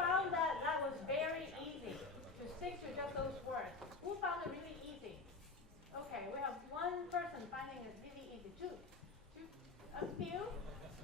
found that that was very easy to stick to just those words? Who found it really easy? Okay, we have one person finding it really easy. Two, a few.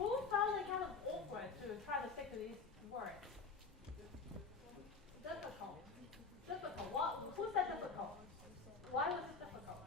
Who found it kind of awkward to try to stick to these words? Difficult. Difficult. What? Who said difficult? Why was it difficult?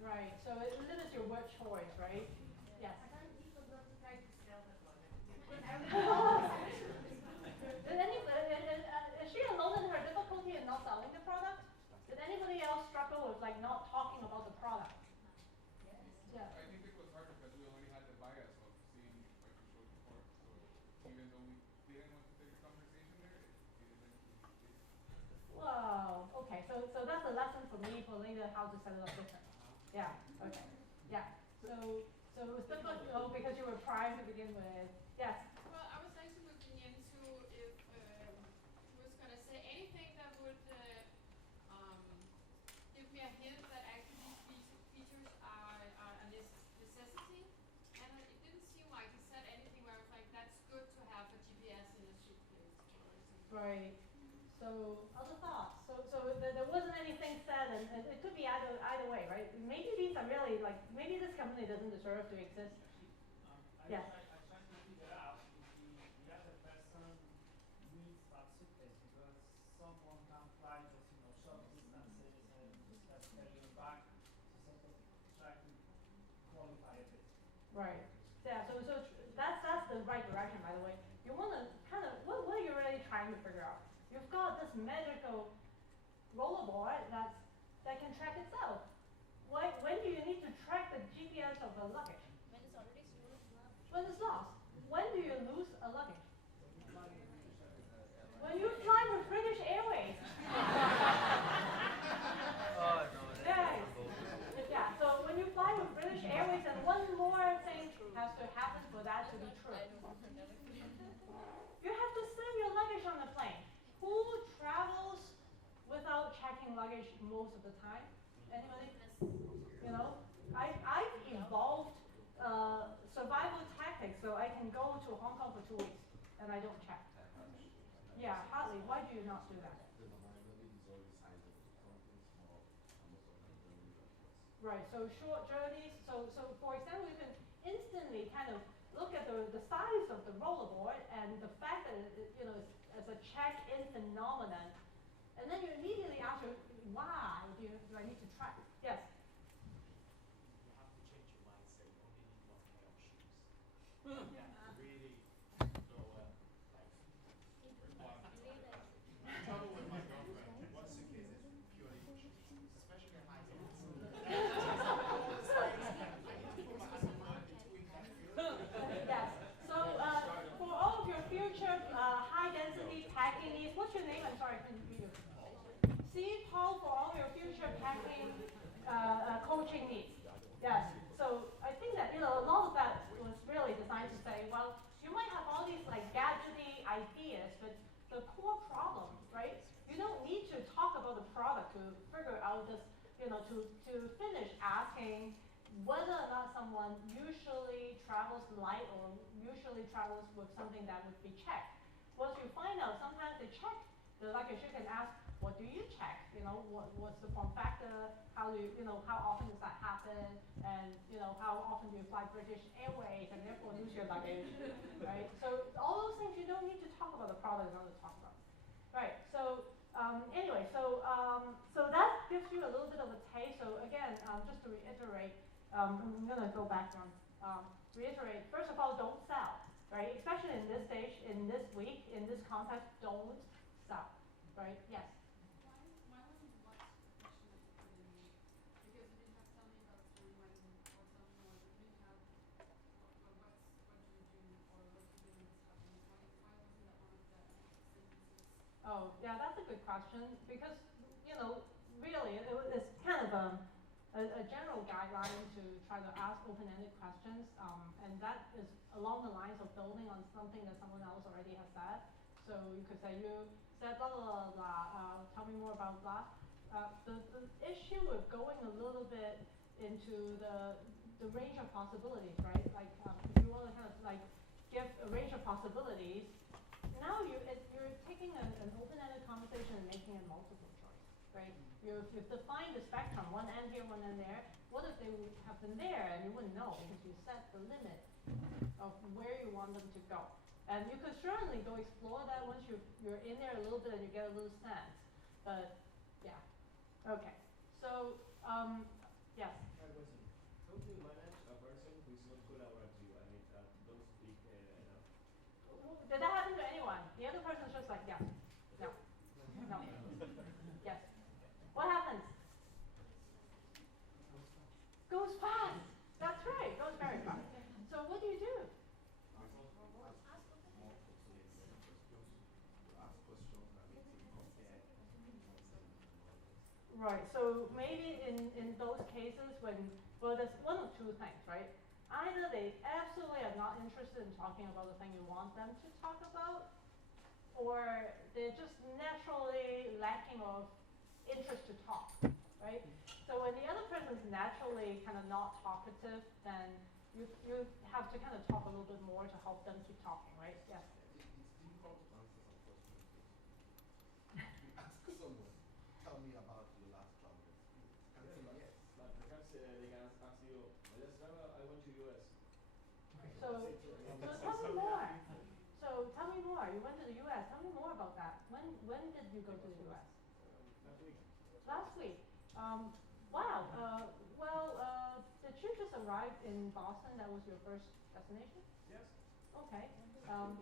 Right. So it limits your word choice, right? Yes. Did anybody, is she alone in her difficulty in not selling the product? Did anybody else struggle with like not talking about the product? Yeah. I think it was hard because we already had the bias of seeing like we showed before. So even though we didn't want to take the conversation there, it eventually did. Whoa. Okay. So that's a lesson for me for later how to set it up different. Yeah. Okay. Yeah. So it was difficult because you were primed to begin with. Yes. Well, I was actually looking into if he was going to say anything that would give me a hint that actually these features are a necessity. And it didn't seem like he said anything where I was like, that's good to have a GPS in a suitcase. Right. So other thoughts. So there wasn't anything said, and it could be either way, right? Maybe these are really like maybe this company doesn't deserve to exist. Yes. I tried to figure out if the other person needs that suitcase because someone can fly just short distances and just carrying back to sort of try to qualify it. Right. Yeah. So that's the right direction, by the way. You want to kind of what are you really trying to figure out? You've got this magical rollerboard that can track itself. When do you need to track the GPS of the luggage? When it's already stolen. When it's lost. When do you lose a luggage? When you fly with British Airways. Oh, no, Yes. Yeah, so when you fly with British Airways, and one more thing has to happen for that to be true. You have to send your luggage on the plane. Who travels without checking luggage most of the time? Anybody? I've evolved survival tactics, so I can go to Hong Kong for 2 weeks and I don't check. Yeah, Hartley, why do you not do that? Right, so short journeys. So for example, you can instantly kind of look at the size of the rollerboard and the fact that it's as a check-in phenomenon, and then you immediately ask why do I need to track? Yes. You have to change your mindset. You only need one pair of shoes. Yeah, really go trouble with my girlfriend. One suitcase is purely for shoes, especially in high heels. Yes. So for all of your future high-density packing needs, what's your name? I'm sorry, I couldn't hear you. See, Paul, for all your future packing coaching needs. Yes. So I think that a lot of that was really designed to say, well, you might have all these like gadgety ideas, but the core problem, right? You don't need to talk about the product to figure out this, to finish asking whether or not someone usually travels light or usually travels with something that would be checked. Once you find out, sometimes they check the luggage, you can ask, what do you check? What's the form factor? How often does that happen? And how often do you fly British Airways and therefore lose your luggage, right? So all those things you don't need to talk about the product in order to talk about, right? So anyway, so that gives you a little bit of a taste. So again, just to reiterate, I'm gonna go back one. Reiterate. First of all, don't sell, right? Especially in this stage, in this week, in this context, don't sell, right? Yes. Why wasn't what question that you put in? Because you didn't have to tell me about the story when or something, or you didn't have what do you do or what you do when this happens. Why wasn't that one of the sentences? Oh, yeah, that's a good question because really it's kind of a general guideline to try to ask open-ended questions, and that is along the lines of building on something that someone else already has said. So you could say, you said blah, blah, blah, blah, tell me more about blah. The issue with going a little bit into the range of possibilities, right? Like if you want to kind of like give a range of possibilities, now you're taking an open-ended conversation and making a multiple choice, right? You've defined the spectrum, one end here, one end there. What if they would have been there and you wouldn't know because you set the limit of where you want them to go. And you could certainly go explore that once you're in there a little bit and you get a little sense. But yeah, okay. So yes. My question. How do you manage a person who is not collaborative? I mean, don't speak enough. Did that happen to anyone? The other person's just like, yes, no, no, yes. What happens? Goes fast. That's right. Goes very fast. So what do you do? Right. So maybe in those cases when, well, there's one of two things, right? Either they absolutely are not interested in talking about the thing you want them to talk about, or they're just naturally lacking of interest to talk, right? So when the other person's naturally kind of not talkative, then you have to kind of talk a little bit more to help them keep talking, right? Yes. It's difficult to answer some questions. You ask someone, tell me about your last travel experience. Can say yes. But perhaps they can ask you, last time I went to US. So tell me more. So tell me more. You went to the U.S. Tell me more about that. When did you go to the U.S.? Last week. Last week. Wow. Did you just arrive in Boston? That was your first destination? Yes. Okay. And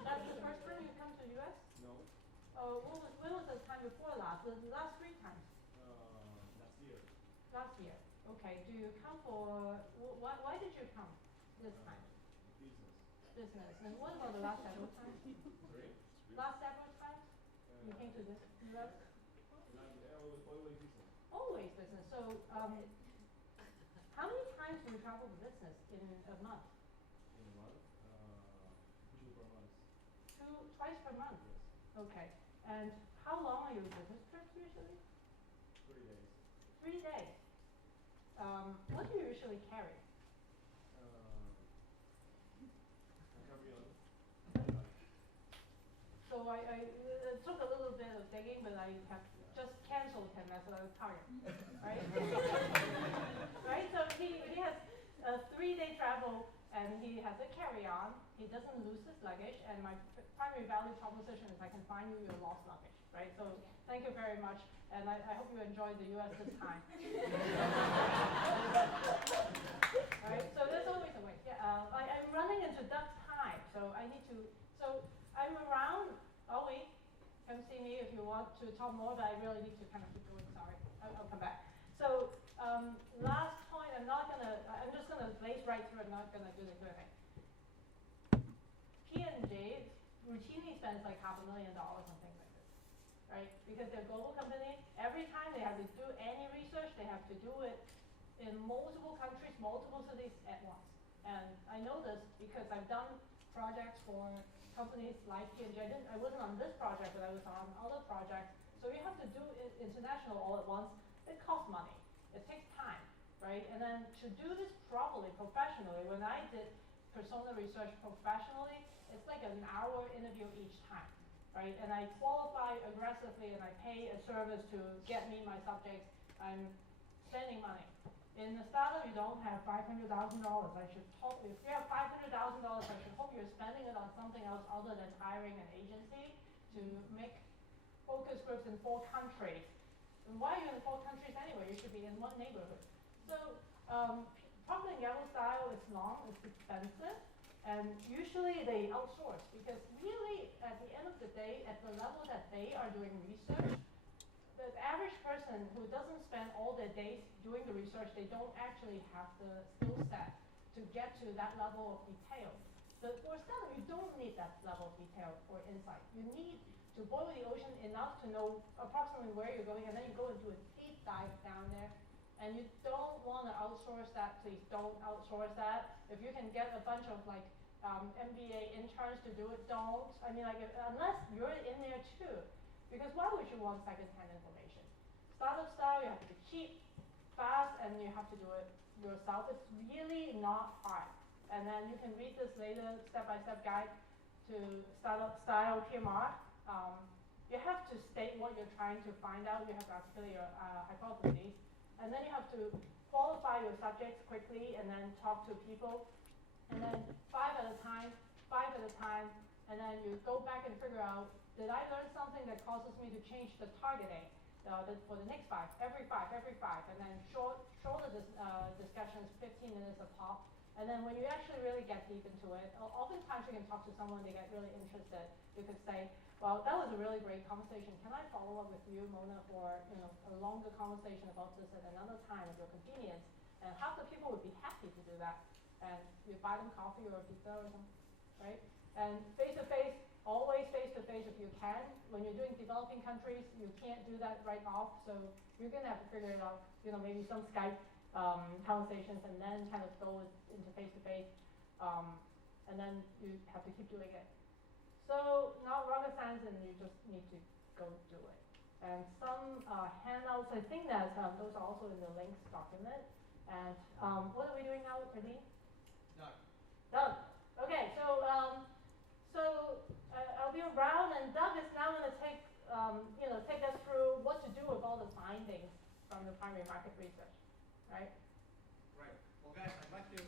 that's the first time you come to the U.S.? No. When was the time before last? The last 3 times? Last year. Last year. Okay. Do you come for, why did you come this time? Business. Business. And what about the last several times? Sorry? Last several times you came to this U.S.? Always business. Always business. So how many times do you travel for business in a month? In a month? 2 per month. Twice per month? Yes. Okay. And how long are your business trips usually? 3 days. 3 days. What do you usually carry? Carry on. So I took a little bit of digging, but I have just canceled him as a target, right? Right. So he has a 3-day travel, and he has a carry-on. He doesn't lose his luggage, and my primary value proposition is I can find you your lost luggage, right? So thank you very much, and I hope you enjoyed the U.S. this time. Right. So there's always a way. Yeah. I'm running into duck time, so I need to. So I'm around all week. Come see me if you want to talk more, but I really need to kind of keep going. Sorry, I'll come back. So last point, I'm just gonna blaze right through. I'm not gonna do the Q&A. P&G routinely spends like $500,000 on things like this, right? Because they're a global company. Every time they have to do any research, they have to do it in multiple countries, multiple cities at once. And I know this because I've done projects for companies like P&G. I wasn't on this project, but I was on other projects. So you have to do it international all at once. It costs money. It takes time, right? And then to do this properly, professionally, when I did persona research professionally, it's like an hour interview each time, right? And I qualify aggressively and I pay a service to get me my subjects. I'm spending money. In a startup, you don't have $500,000. I should hope, if you have $500,000, I should hope you're spending it on something else other than hiring an agency to make focus groups in 4 countries. And why are you in 4 countries anyway? You should be in 1 neighborhood. So, Procter & Gamble style, it's long, it's expensive, and usually they outsource because really, at the end of the day, at the level that they are doing research, the average person who doesn't spend all their days doing the research, they don't actually have the skill set to get to that level of detail. So for a startup, you don't need that level of detail or insight. You need to boil the ocean enough to know approximately where you're going, and then you go and do a deep dive down there. And you don't want to outsource that, please don't outsource that. If you can get a bunch of like MBA interns to do it, don't. I mean, like unless you're in there too. Because why would you want second-hand information? Startup style, you have to be cheap, fast and you have to do it yourself. It's really not hard. And then you can read this later step-by-step guide to style PMR. You have to state what you're trying to find out. You have to articulate your hypotheses. And then you have to qualify your subjects quickly and then talk to people. And then 5 at a time, and then you go back and figure out, did I learn something that causes me to change the targeting for the next 5, every 5, and then shorter discussions, 15 minutes a pop. And then when you actually really get deep into it, oftentimes you can talk to someone, they get really interested. You could say, well, that was a really great conversation. Can I follow up with you, Mona, for a longer conversation about this at another time at your convenience? And half the people would be happy to do that. And you buy them coffee or a pizza or something, right? And face-to-face, always face-to-face if you can. When you're doing developing countries, you can't do that right off, so you're going to have to figure it out, maybe some Skype conversations and then kind of go into face-to-face, and then you have to keep doing it. So not rocket science, and you just need to go do it. And some handouts, I think that those are also in the links document. And what are we doing now, Ernest? Done. Okay, so I'll be around, and Doug is now going to take us through what to do with all the findings from the primary market research, right? Right. Well, guys, I'd like to